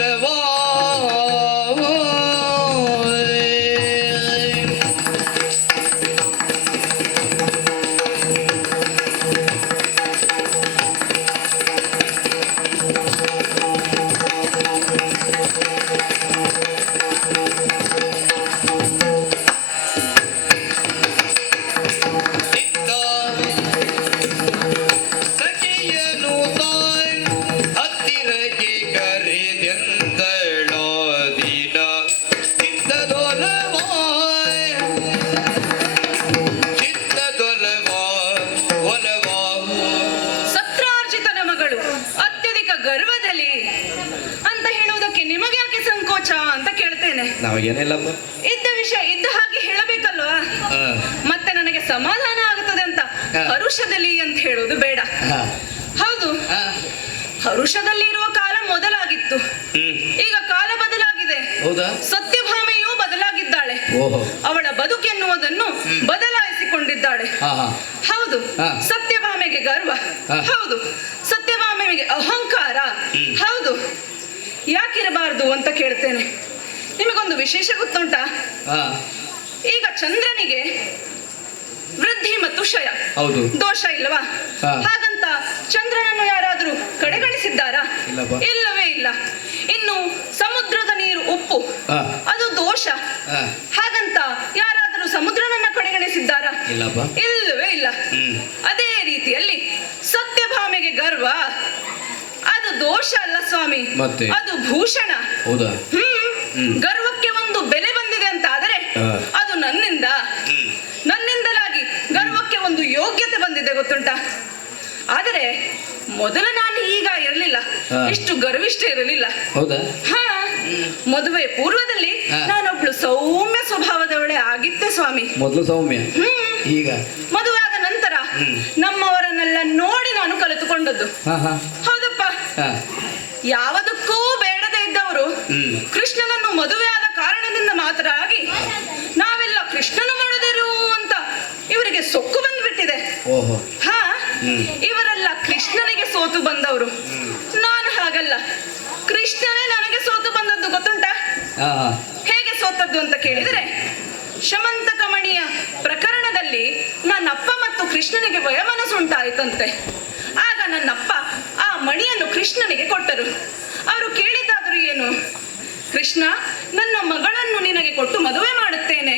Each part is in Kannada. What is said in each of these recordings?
ಒಲವಾ ನಾವೇನಿಲ್ಲಪ್ಪ, ಇದ್ದ ವಿಷಯ ಇದ್ದ ಹಾಗೆ ಹೇಳಬೇಕಲ್ವಾ? ಮತ್ತೆ ನನಗೆ ಸಮಾಧಾನ ಆಗುತ್ತದೆ ಅಂತ ಹರುಷದಲ್ಲಿ ಅಂತ ಹೇಳುವುದು ಬೇಡ. ಹೌದು, ಹರುಷದಲ್ಲಿ ಇರುವ ಕಾಲ ಮೊದಲಾಗಿತ್ತು, ಈಗ ಕಾಲ ಬದಲಾಗಿದೆ. ಸತ್ಯಭಾಮೆಯೂ ಬದಲಾಗಿದ್ದಾಳೆ, ಅವಳ ಬದುಕೆನ್ನುವುದನ್ನು ಬದಲಾಯಿಸಿಕೊಂಡಿದ್ದಾಳೆ. ಹೌದು, ಸತ್ಯಭಾಮೆಗೆ ಗರ್ವ, ಹೌದು, ಸತ್ಯಭಾಮೆಗೆ ಅಹಂಕಾರ, ಹೌದು. ಯಾಕಿರಬಾರದು ಅಂತ ಕೇಳ್ತೇನೆ. ನಿಮಗೊಂದು ವಿಶೇಷ ಗೊತ್ತುಂಟಾ? ಈಗ ಚಂದ್ರನಿಗೆ ವೃದ್ಧಿ ಮತ್ತು ಕ್ಷಯ ದೋಷ ಇಲ್ಲವಾ? ಹಾಗಂತ ಚಂದ್ರನನ್ನು ಯಾರಾದ್ರೂ ಕಡೆಗಣಿಸಿದ್ದಾರಾ? ಇಲ್ಲವೇ ಇಲ್ಲ. ಇನ್ನು ಸಮುದ್ರದ ನೀರು ಉಪ್ಪು, ಅದು ದೋಷ. ಹಾಗಂತ ಯಾರಾದರೂ ಸಮುದ್ರನನ್ನ ಕಡೆಗಣಿಸಿದ್ದಾರಾ? ಇಲ್ಲವೇ ಇಲ್ಲ. ಅದೇ ರೀತಿಯಲ್ಲಿ ಸತ್ಯಭಾಮೆಗೆ ಗರ್ವ ಅದು ದೋಷ ಅಲ್ಲ ಸ್ವಾಮಿ, ಅದು ಭೂಷಣ. ಗರ್ವಕ್ಕೆ ಒಂದು ಬೆಲೆ ಬಂದಿದೆ ಅಂತ ಆದರೆ ಅದು ನನ್ನಿಂದಲಾಗಿ ಗರ್ವಕ್ಕೆ ಒಂದು ಯೋಗ್ಯತೆ ಬಂದಿದೆ, ಗೊತ್ತುಂಟಾ? ಆದರೆ ಮೊದಲು ನಾನು ಈಗ ಇರಲಿಲ್ಲ, ಇಷ್ಟು ಗರ್ವಿಷ್ಠ ಇರಲಿಲ್ಲ. ಮದುವೆ ಪೂರ್ವದಲ್ಲಿ ನಾನೊಬ್ಳು ಸೌಮ್ಯ ಸ್ವಭಾವದವಳೆ ಆಗಿದ್ದೆ ಸ್ವಾಮಿ. ಮೊದಲು ಸೌಮ್ಯ, ಈಗ ಮದುವೆ ಆದ ನಂತರ ನಮ್ಮವರನ್ನೆಲ್ಲ ನೋಡಿ ನಾನು ಕಲಿತುಕೊಂಡದ್ದು. ಹೌದಪ್ಪ, ಯಾವುದಕ್ಕೂ ಬೇಡದೇ ಇದ್ದವರು ಕೃಷ್ಣನನ್ನು ಮದುವೆ ಆದ ಕಾರಣದಿಂದ ಮಾತ್ರ ಆಗಿ ನಾವೆಲ್ಲ ಕೃಷ್ಣನ ಮಾಡಿದರು ಅಂತ ಇವರಿಗೆ ಸೊಕ್ಕು ಬಂದ್ಬಿಟ್ಟಿದೆ. ಇವರೆಲ್ಲ ಕೃಷ್ಣನಿಗೆ ಸೋತು ಬಂದವರು, ನಾನು ಹಾಗಲ್ಲ. ಕೃಷ್ಣನೇ ನನಗೆ ಸೋತು ಬಂದದ್ದು, ಗೊತ್ತುಂಟಾ? ಹೇಗೆ ಸೋತದ್ದು ಅಂತ ಕೇಳಿದರೆ, ಶಮಂತಕಮಣಿಯ ಪ್ರಕರಣದಲ್ಲಿ ನನ್ನಪ್ಪ ಮತ್ತು ಕೃಷ್ಣನಿಗೆ ವಯಮನಸ್ಸುಂಟಾಯಿತಂತೆ. ಆಗ ನನ್ನಪ್ಪ ಆ ಮಣಿಯನ್ನು ಕೃಷ್ಣನಿಗೆ ಕೊಟ್ಟರು. ಅವರು ಕೇಳಿದ್ದಾದರೂ ಏನು? ಕೃಷ್ಣ, ನನ್ನ ಮಗಳನ್ನು ನಿನಗೆ ಕೊಟ್ಟು ಮದುವೆ ಮಾಡುತ್ತೇನೆ,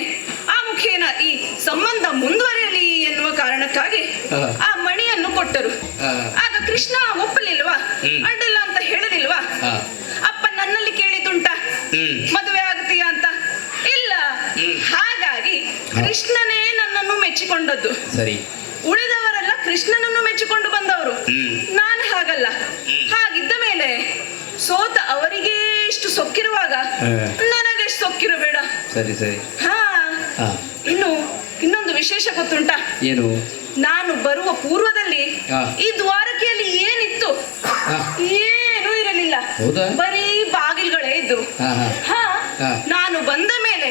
ಆ ಮುಖೇನ ಈ ಸಂಬಂಧ ಮುಂದುವರಿಯಲಿ ಎನ್ನುವ ಕಾರಣಕ್ಕಾಗಿ ಆ ಮಣಿಯನ್ನು ಕೊಟ್ಟರು. ಆಗ ಕೃಷ್ಣ ಒಪ್ಪಲಿಲ್ವಾ? ಅಡ್ಡಿಲ್ಲ ಅಂತ ಹೇಳಲಿಲ್ವಾ? ಅಪ್ಪ ನನ್ನಲ್ಲಿ ಕೇಳಿದುಂಟಾ ಮದುವೆ ಆಗುತ್ತೀಯಾ ಅಂತ? ಇಲ್ಲ. ಹಾಗಾಗಿ ಕೃಷ್ಣನೇ ನನ್ನನ್ನು ಮೆಚ್ಚಿಕೊಂಡದ್ದು. ಸರಿ, ಉಳಿದವರೆಲ್ಲ ಕೃಷ್ಣನನ್ನು ಮೆಚ್ಚಿಕೊಂಡು ಬಂದವರು, ನಾನು ಹಾಗಲ್ಲ. ಹಾಗಿದ್ದ ಮೇಲೆ ಸೋತ ಅವರಿಗೆ ಇಷ್ಟು ಸೊಕ್ಕಿರುವಾಗ ನನಗೆ ಎಷ್ಟು ಸೊಕ್ಕಿರಬೇಡ. ಸರಿ ಸರಿ. ಇನ್ನೊಂದು ವಿಶೇಷ ಗೊತ್ತುಂಟಾ? ಏನು? ನಾನು ಬರುವ ಪೂರ್ವದಲ್ಲಿ ಈ ದ್ವಾರಕೆಯಲ್ಲಿ ಏನಿತ್ತು? ಏನೂ ಇರಲಿಲ್ಲ, ಬರೀ ಬಾಗಿಲುಗಳೇ ಇದ್ದು. ನಾನು ಬಂದ ಮೇಲೆ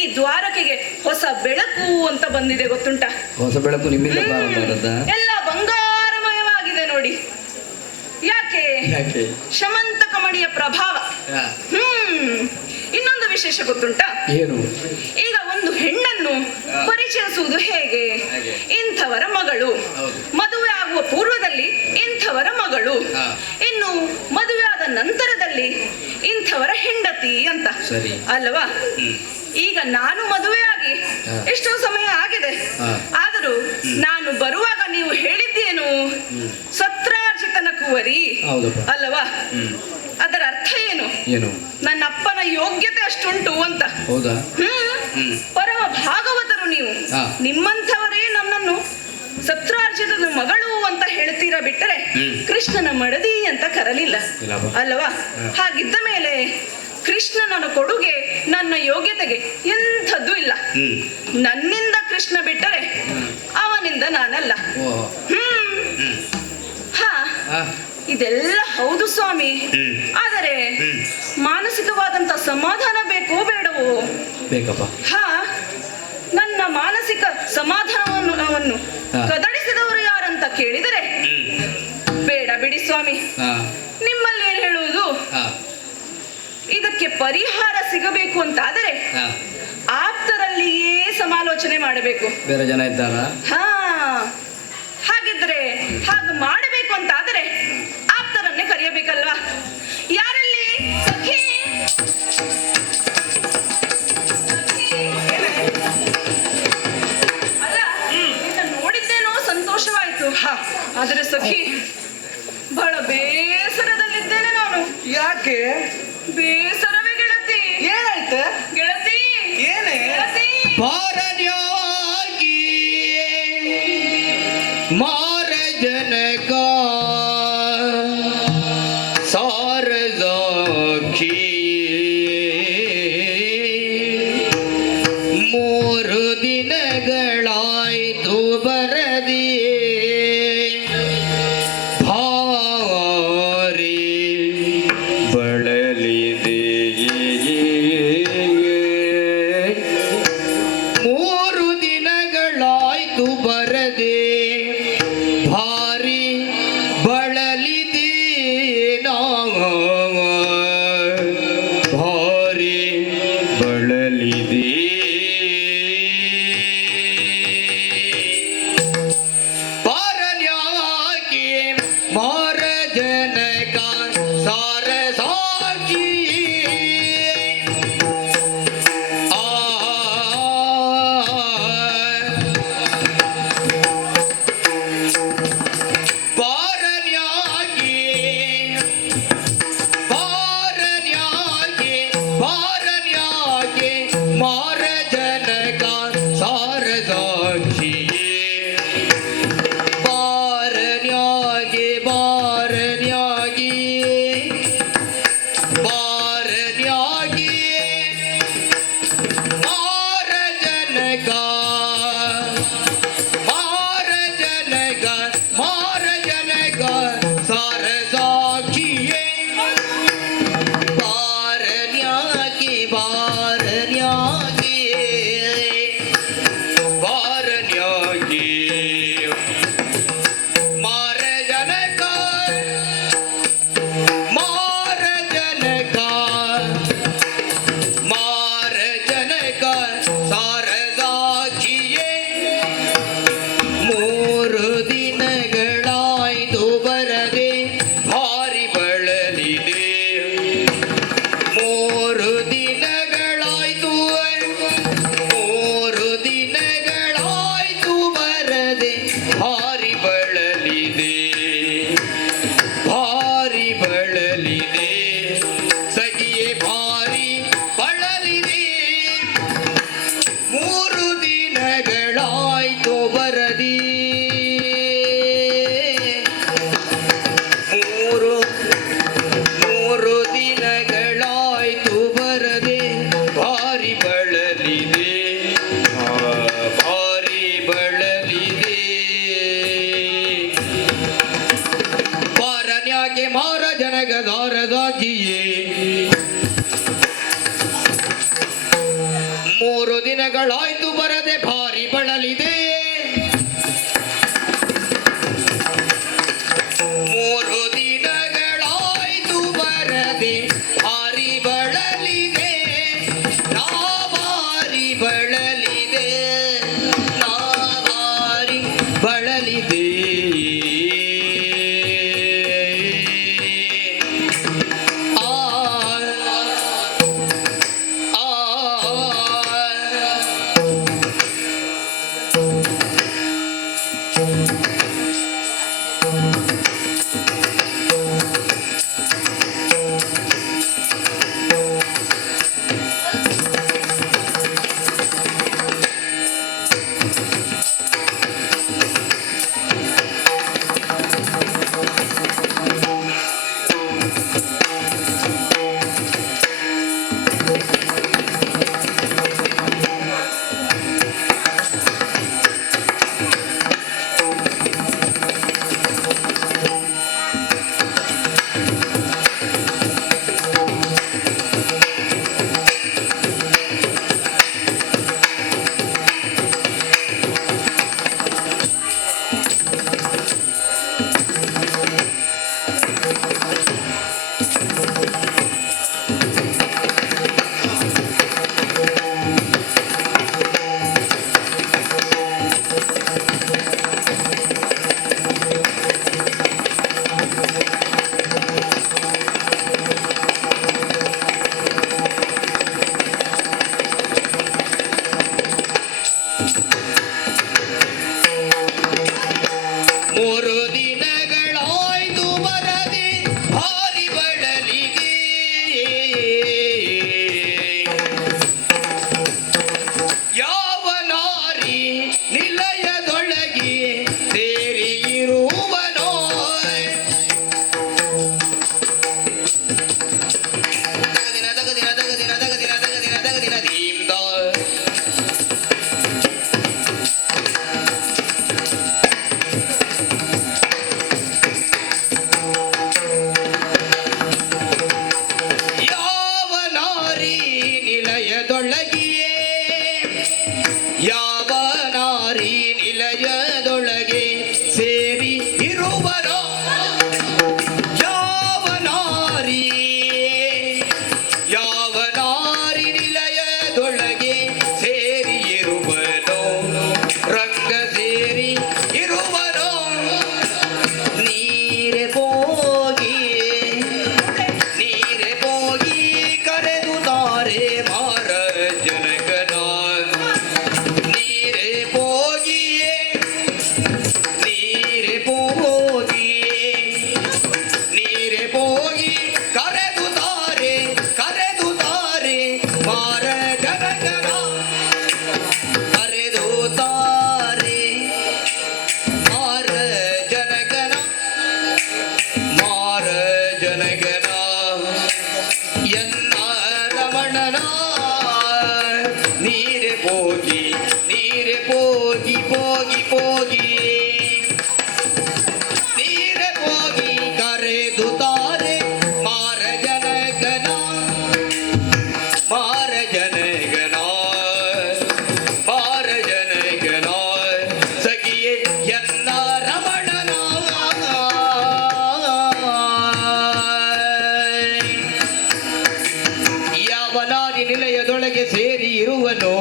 ಈ ದ್ವಾರಕೆಗೆ ಹೊಸ ಬೆಳಕು ಅಂತ ಬಂದಿದೆ, ಗೊತ್ತುಂಟಾ? ಹೊಸ ಬೆಳಕು ನಿಮ್ಮಿಂದ ಎಲ್ಲ ಬಂಗಾರಮಯವಾಗಿದೆ ನೋಡಿ. ಯಾಕೆ? ಶಮಂತಕಮಣಿಯ ಪ್ರಭಾವ. ಇನ್ನೊಂದು ವಿಶೇಷ ಗೊತ್ತುಂಟಾ? ಏನು? ಈಗ ಒಂದು ಹೆಣ್ಣನ್ನು ಪರಿಚಯಿಸುವುದು ಹೇಗೆ? ಇಂಥವರ ಮಗಳು, ಮದುವೆ ಆಗುವ ಪೂರ್ವದಲ್ಲಿ ಇಂಥವರ ಮಗಳು, ಇನ್ನು ಮದುವೆ ಆದ ನಂತರದಲ್ಲಿ ಇಂಥವರ ಹೆಂಡತಿ ಅಂತ, ಅಲ್ವಾ? ಈಗ ನಾನು ಮದುವೆಯಾಗಿ ಎಷ್ಟೋ ಸಮಯ ಆಗಿದೆ, ಆದರೂ ನಾನು ಬರುವಾಗ ನೀವು ಹೇಳಿದ್ದೇನು? ಸತ್ರಾರ್ಜಿತನ ಕುವರಿ ಅಲ್ಲವಾ? ಅದರ ಅರ್ಥ ಏನು? ನನ್ನ ಅಪ್ಪನ ಯೋಗ್ಯತೆ ಅಷ್ಟುಂಟು ಅಂತ. ಪರಮ ಭಾಗವತರು ನೀವು, ನಿಮ್ಮಂಥವರೇ ನನ್ನನ್ನು ಸತ್ರಾರ್ಜಿತನ ಮಗಳು ಅಂತ ಹೇಳ್ತೀರಾ ಬಿಟ್ಟರೆ ಕೃಷ್ಣನ ಮಡದಿ ಅಂತ ಕರಲಿಲ್ಲ, ಅಲ್ಲವಾ? ಹಾಗಿದ್ದ ಮೇಲೆ ಕೃಷ್ಣನ ಕೊಡುಗೆ ನನ್ನ ಯೋಗ್ಯತೆಗೆ ಎಂಥದ್ದು ಇಲ್ಲ. ನನ್ನಿಂದ ಕೃಷ್ಣ ಬಿಟ್ಟರೆ ಅವನಿಂದ ನಾನಲ್ಲ. ಇದೆಲ್ಲ ಹೌದು ಸ್ವಾಮಿ, ಆದರೆ ಮಾನಸಿಕವಾದಂತ ಸಮಾಧಾನ ಬೇಕೋ ಬೇಡವೋ? ಬೇಕಪ್ಪ. ನನ್ನ ಮಾನಸಿಕ ಸಮಾಧಾನವನ್ನು ಕದಡಿಸಿದವರು ಯಾರಂತ ಕೇಳಿದರೆ ಬೇಡ ಬಿಡಿ ಸ್ವಾಮಿ. ನಿಮ್ಮಲ್ಲಿ ಏನು ಹೇಳುವುದು? ಇದಕ್ಕೆ ಪರಿಹಾರ ಸಿಗಬೇಕು ಅಂತಾದರೆ ಹಾ, ಆಪ್ತರಲ್ಲಿಯೇ ಸಮಾಲೋಚನೆ ಮಾಡಬೇಕು. ಬೇರೆ ಜನ ಇದ್ದಾರಾ? ಹಾ, ಹಾಗಿದ್ರೆ ಹಾಗೆ ಮಾಡಬೇಕು ಅಂತಾದರೆ ಆಪ್ತರನ್ನೇ ಕರೆಯಬೇಕಲ್ವಾ? ಯಾರಲ್ಲಿ? ಸಖಿ, ಅಲ್ಲ, ನಿನ್ನ ನೋಡಿದ್ದೇನೋ ಸಂತೋಷವಾಯ್ತು. ಆದರೆ ಸಖಿ, ಬಹಳ ಬೇಸರದಲ್ಲಿದ್ದೇನೆ ನಾನು. ಯಾಕೆ? ಬೇಸರವೇ ಗೆಳತಿ. ಏನಾಯ್ತು? ಗೆಳತಿ, ಏನೇ? ಗೆಳತಿ. ಪಾರನ್ಯಾಗಿ ಮಾರ ಜನಕ ಸಾರದಾಖಿ ಮೂರು ದಿನಗಳಾಯ್ತು ಬರದಿ ಭಾರಿ ಬಳಲಿದೆ. ಮೂರು ದಿನಗಳಾಯ್ತು ಬರದೆ ಭಾರಿ ಬಳಲಿದೆ ಭಾರಿ ಬಳಲಿದೆ. ಪಾರನ್ಯಾಗಿ ಮಾರ ಜನಕ ಸಾರ ಸಾಕಿ ಪಾರನ್ಯಾಗಿ ಪಾರನ್ಯಾಗಿ ಪಾರನ್ಯಾಗಿ ಮಾರ ಜನಕ ಸಾರದಾಖಿ ಪಾರನ್ಯಾಗಿ ಪಾರನ್ಯಾಗಿ ಪಾರನ್ಯಾಗಿ ಮಾರ ಜನಕ ಮಾರ ಜನಕ ಮಾರ ಜನಕ ಸಾರದಾಖಿಯೇ ಪಾರನ್ಯಾಗಿ ಪಾರನ್ಯಾಗಿ ಪಾರನ್ಯಾಗಿ ಮಾರ ಜನಕ ಮಾರ ಜನಕ ಮಾರ ಜನಕ ಸಾರದಾಖಿಯೇ ಮೂರು ದಿನಗಳಾಯ್ತು ಬರದೆ ಭಾರಿ ಬಳಲಿದೆ. ಮೂರು ದಿನಗಳಾಯ್ತು ಮೂರು ದಿನಗಳಾಯ್ತು ಬರದೆ ಭಾರಿ ಬಳಲಿದೆ ಭಾರಿ ಬಳಲಿದೆ. ಸಖಿಯೇ ಭಾರಿ ಬಳಲಿದೆ. ಮೂರು ದಿನಗಳಾಯ್ತು ಬರದಿ ಮೂರು ಮೂರು ದಿನಗಳಾಯ್ತು ಬರದೆ ಭಾರಿ ಬಳಲಿದೆ ಭಾರಿ ಬಳಲಿದೆ. ಪಾರನ್ಯಾಗೆ ಮಾರ ಜನಗದಾರದಾಗಿಯೇ ಮೂರು ದಿನಗಳಾಯ್ತು ಬರದೆ ಭಾರಿ ಬಳಲಿದೆ. ಮೂರು ದಿನಗಳಾಯ್ತು ಬರದೆ ಭಾರಿ ಬಳಲಿದೆ. ನಾ ಭಾರಿ ಬಳಲಿದೆ ನಾ ಭಾರಿ ಬಳಲಿದೆ. ಆ ಆ ರಮಣನ ನೀರೆ ಹೋಗಿ ನೀರೆ ಹೋಗಿ ಹೋಗಿ ಹೋಗಿ ನೀರೆ ಹೋಗಿ ಕರೆದು ತಾರೆ ಮಾರ ಜನಗನ ಮಾರ ಜನಗನ ಮಾರ ಜನಗನ ಸಖಿಯೇ ಎನ್ನ ರಮಣನ ಯಾವನಾದಿ ನಿಲಯದೊಳಗೆ ಸೇರಿ ಇರುವನು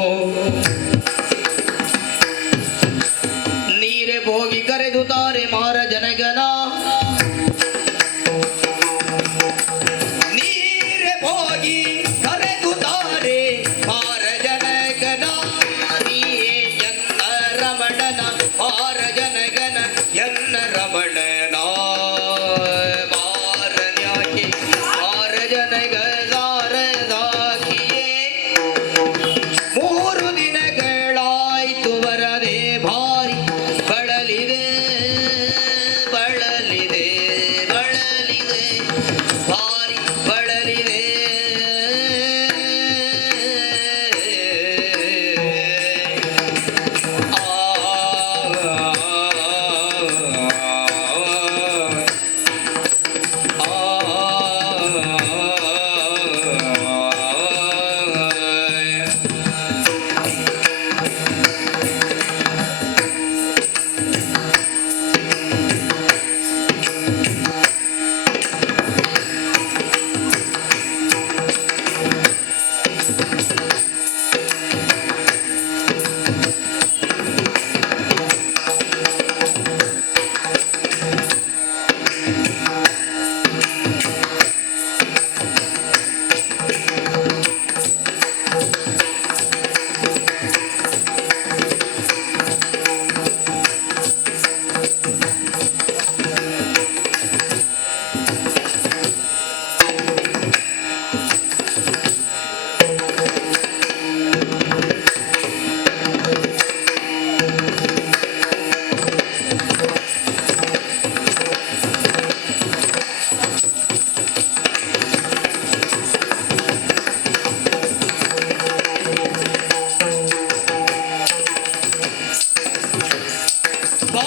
ನೀರೆ ಹೋಗಿ ಕರೆದು ತಾರೆ ಮಾರ ಜನಗನ ನೀರೆ ಹೋಗಿ ಕರೆದು ತಾರೆ ಮಾರ ಜನಗನ ನೀಯೇ ಎನ್ನ ರಮಣನ ಮಾರ ಜನಗನ ಎನ್ನ ರಮಣನ ಮಾರನ್ಯಾಕೆ ಮಾರ ಜನಗ ಸಾರದಾಕಿಯೇ ಮೂರು ದಿನಗಳಾಯ್ತು ಬರದೆ ಭಾರಿ ಬಳಲಿದೆ ಬಳಲಿದೆ ಬಳಲಿದೆ ಭಾರಿ ಬಳಲಿದೆ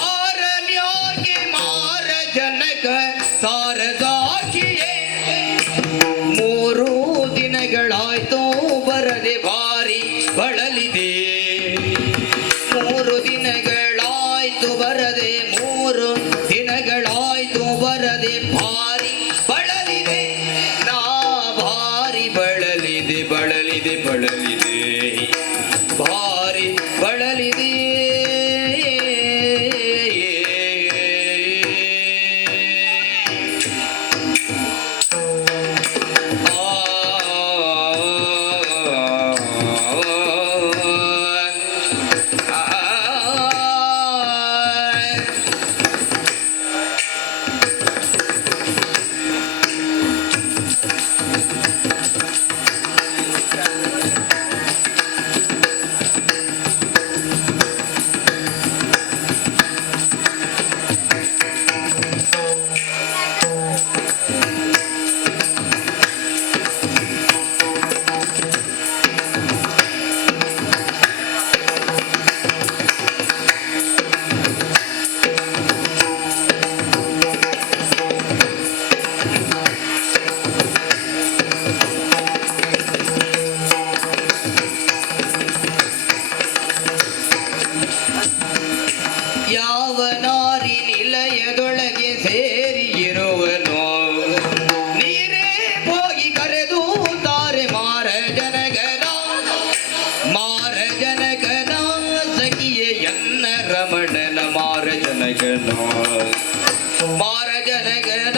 ಮಾರನ್ಯಾಗೆ ಮಾರ ಜನಕ ಸಾರದಾಕಿಯೇ ಮೂರು ದಿನಗಳಾಯ್ತು ಬರದೆ ಭಾರಿ ಬಳಲಿದೆ ಮೂರು ದಿನಗಳಾಯ್ತು ಬರದೆ ಮೂರು ದಿನಗಳಾಯ್ತು ಬರದೆ ಭಾರಿ ಬಳಲಿದೆ ನಾ ಭಾರಿ ಬಳಲಿದೆ ಬಳಲಿದೆ ಬಳಲಿದೆ ಭಾರಿ ಬಳಲಿದೆ ಯಾವ ನಾರಿ ನಿಲಯದೊಳಗೆ ಸೇರಿ ಇರುವನು ನೀರೇ ಹೋಗಿ ಕರೆದು ತಾರೆ ಮಾರ ಜನಗನ ಸಖಿಯೇ ಎನ್ನ ರಮಣನ ಮಾರ ಜನಗನ ಮಾರ ಜನಗನ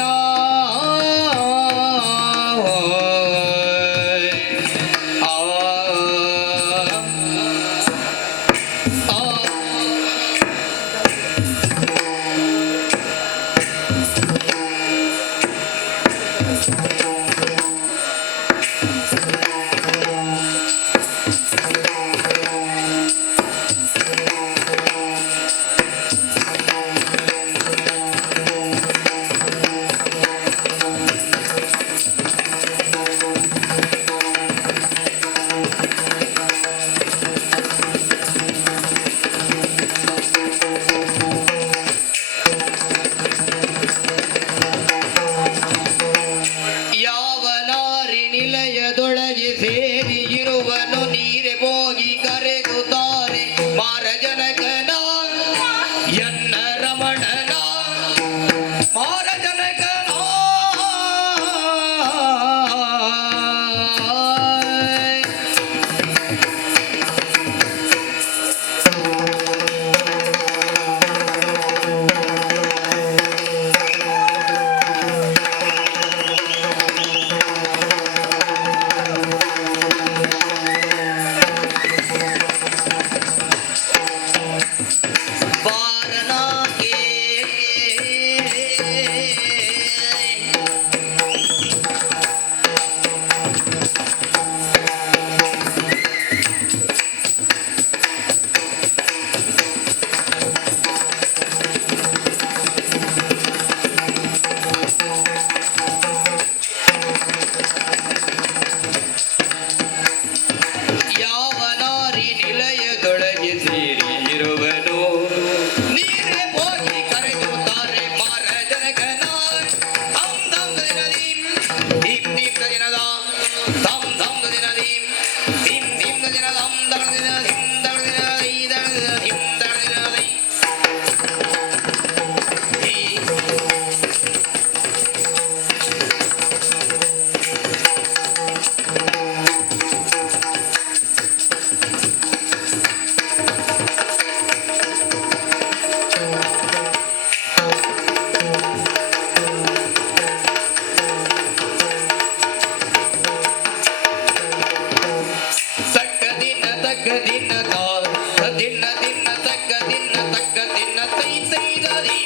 ತಗ್ಗ ತಿನ್ನ ತೈ ತೈ ದಾರಿ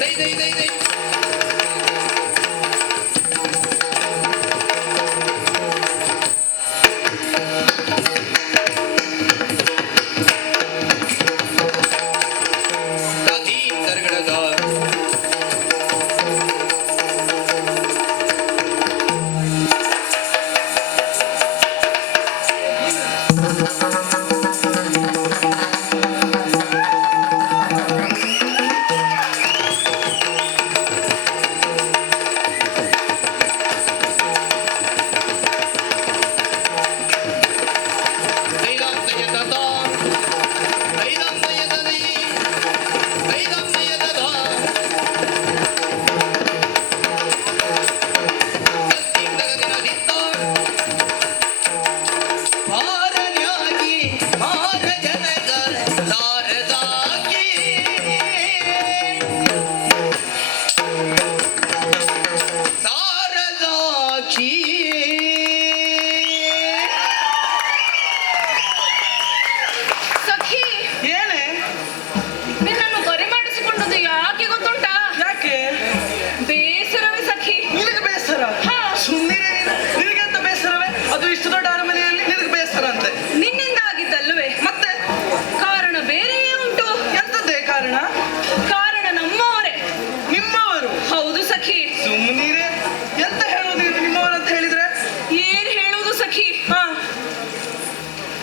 ತೈ ತೈ ತೈ ತೈ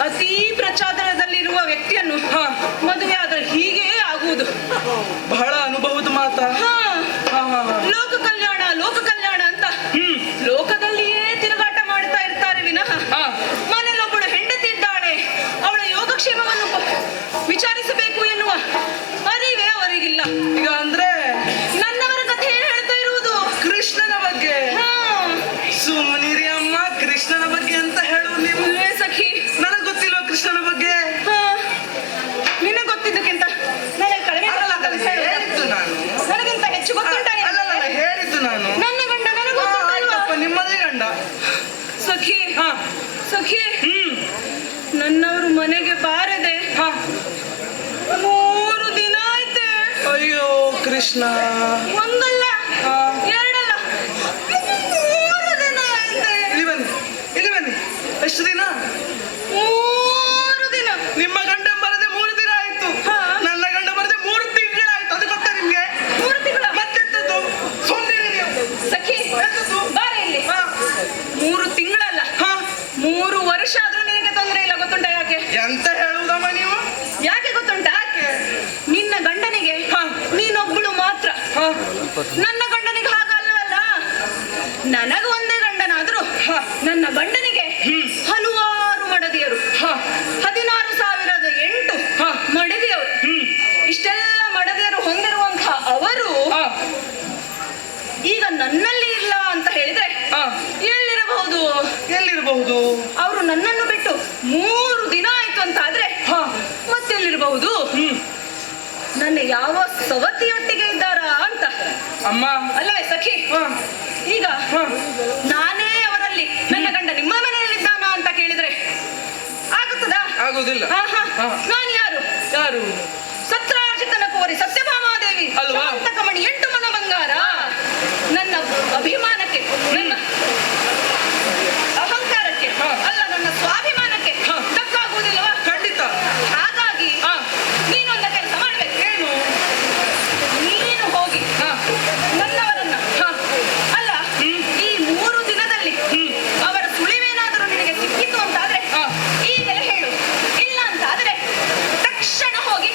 ಅತಿ ಪ್ರಚಾರದಲ್ಲಿರುವ ವ್ಯಕ್ತಿಯನ್ನು ಮದುವೆ ಆದ್ರೆ ಹೀಗೆ ಆಗುವುದು. ಬಹಳ ಅನುಭವದ ಮಾತಾ. ಲೋಕ ಕಲ್ಯಾಣ ಅಂತ ಲೋಕದಲ್ಲಿಯೇ ತಿರುಗಾಟ ಮಾಡ್ತಾ ಇರ್ತಾರೆ ವಿನಃ ಮನೆಯಲ್ಲೊಬ್ಬಳು ಹೆಂಡತಿ ಇದ್ದಾಳೆ, ಅವಳ ಯೋಗಕ್ಷೇಮವನ್ನು ವಿಚಾರಿಸಬೇಕು ಎನ್ನುವ ಅರಿವೇ ಅವರಿಗಿಲ್ಲ. ಈಗ ಅಂದ್ರೆ ನನ್ನವರ ಕಥೆ ಹೇಳ್ತಾ ಇರುವುದು ಕೃಷ್ಣನ ಬಗ್ಗೆ. ಸುಮ್ಮನಿರಿ ಅಮ್ಮ, ಕೃಷ್ಣನ ಬಗ್ಗೆ ಅಂತ ಹೇಳು ನೀವು. ಸಖಿ, ನನಗೆ ಗೊತ್ತಿಲ್ವ ಕೃಷ್ಣನ ಬಗ್ಗೆ? ನಿನಗೆ ಗೊತ್ತಿದ್ದಕ್ಕಿಂತ ನನಗೆ ಕಡಿಮೆ ಹೇಳಿದ್ದು ನಾನು. ನನಗಿಂತ ಹೆಚ್ಚು ಗೊತ್ತುಂಟ. ಹೇಳಿದ್ದು ನಾನು. ನನ್ನ ಗಂಡ ನನಗೆ ಗೊತ್ತುಂಟಲ್ವಾ? ನಿಮ್ಮದೇ ಗಂಡ. ಸಖಿ ಸಖಿ, ನನ್ನವರು ಮನೆಗೆ ಬಾರದೆ 3 ದಿನ ಆಯ್ತೆ. ಅಯ್ಯೋ ಕೃಷ್ಣ, ಒಂದಲ್ಲ ಎರಡಲ್ಲ 3 ದಿನ ಆಯ್ತೆ. ಇಲ್ಲಿ ಬನ್ನಿ. ಎಷ್ಟು ದಿನ? 3 ದಿನ. ನಿಮ್ಮ ಗಂಡ ಬರದೆ 3 ದಿನ ಆಯ್ತು. ನನ್ನ ಗಂಡ ಬರದೆ 3 ತಿಂಗಳಾಯ್ತು. ಅದು ಗೊತ್ತಾ ನಿಮ್ಗೆ? 3 ತಿಂಗಳ ಮತ್ತೆಂತದ್ದು? ಸುಮ್ಮನೆ ಸಖಿ, ಬಾರ ಇಲ್ಲಿ. 3 ತಿಂಗಳಲ್ಲ, 3 ವರ್ಷ ಆದ್ರೂ ನಿನಗೆ ತೊಂದರೆ ಇಲ್ಲ. ಗೊತ್ತುಂಟ ಯಾಕೆ? ಎಂತ ಹೇಳುವುದಮ್ಮ ನೀವು? ಯಾಕೆ ಗೊತ್ತುಂಟ? ನಿನ್ನ ಗಂಡನಿಗೆ ನೀನೊಬ್ಬಳು ಮಾತ್ರ. ನನ್ನ ಗಂಡನಿಗೆ ಹಾಗಲ್ಲವಲ್ಲ. ನನಗ ಒಂದೇ ಗಂಡನಾದ್ರೂ ನನ್ನ ಗಂಡನಿಗೆ ಹಲವಾರು ಮಡದಿಯರು, 16,008 ಮಡದಿಯರು. ಇಷ್ಟೆಲ್ಲ ಮಡದಿಯರು ಹೊಂದಿರುವಂತಹ ಅವರು ಈಗ ನನ್ನಲ್ಲಿ ಇಲ್ಲ ಅಂತ ಹೇಳಿದ್ರೆ ಎಲ್ಲಿರಬಹುದು? ಎಲ್ಲಿರಬಹುದು? ಅವರು ನನ್ನನ್ನು ಬಿಟ್ಟು 3 ದಿನ ಆಯ್ತು ಅಂತ ಆದ್ರೆ ಮತ್ತೆಲ್ಲಿರಬಹುದು? ನನ್ನ ಯಾವ ಸವತಿಯೊಟ್ಟಿಗೆ ಇದ್ದಾರಾ ಅಂತ. ಅಮ್ಮ ಅಲ್ಲವೇ ಸಖಿ? ಈಗ ನಾನೇ ಅವರಲ್ಲಿ ನನ್ನ ಗಂಡ ನಿಮ್ಮ ಮನೆಯಲ್ಲಿದ್ದಾನ ಅಂತ ಕೇಳಿದ್ರೆ ಆಗುತ್ತದಾ? ಆಗುದಿಲ್ಲ. ನಾನು ಯಾರು? ಸತ್ರಾರ್ಜಿತನ ಕೋರಿ ಸತ್ಯಭಾಮಾದೇವಿ ಅಲ್ವಾ? ಕಮಣಿ 8 ಮನ ಬಂಗಾರ. ನನ್ನ ಅಭಿಮಾನಕ್ಕೆ, ನನ್ನ ಅಹಂಕಾರಕ್ಕೆ ಅಲ್ಲ, ನನ್ನ ಸ್ವಾಭಿಮಾನಕ್ಕೆ ತಕ್ಕಾಗುವುದಿಲ್ಲವಾ? ಖಂಡಿತ. ಹಾಗಾಗಿ ನೀನೊಂದ ಕೆಲಸ ಮಾಡ್ಬೇಕು. ಏನು? ನೀನು ಹೋಗಿ ನನ್ನವರನ್ನ ಅಲ್ಲ, ಈ 3 ದಿನದಲ್ಲಿ ಅವರ ಸುಳಿವೇನಾದರೂ ನಿನಗೆ ಸಿಕ್ಕಿತು ಅಂತಾದ್ರೆ ಈಗಲೇ ಹೇಳು. ಇಲ್ಲ ಅಂತಾದ್ರೆ ತಕ್ಷಣ ಹೋಗಿ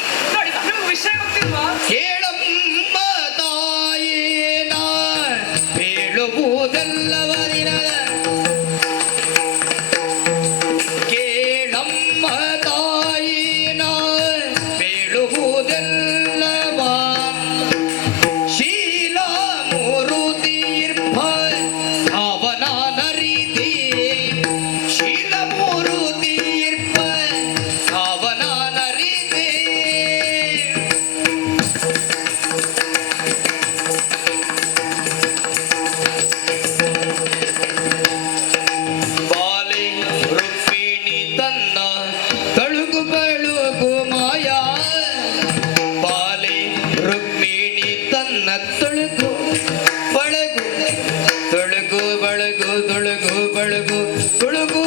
ತುಳುಗು ಬಳಗು ತುಳುಗು